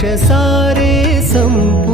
दोष सारे संपूर्ण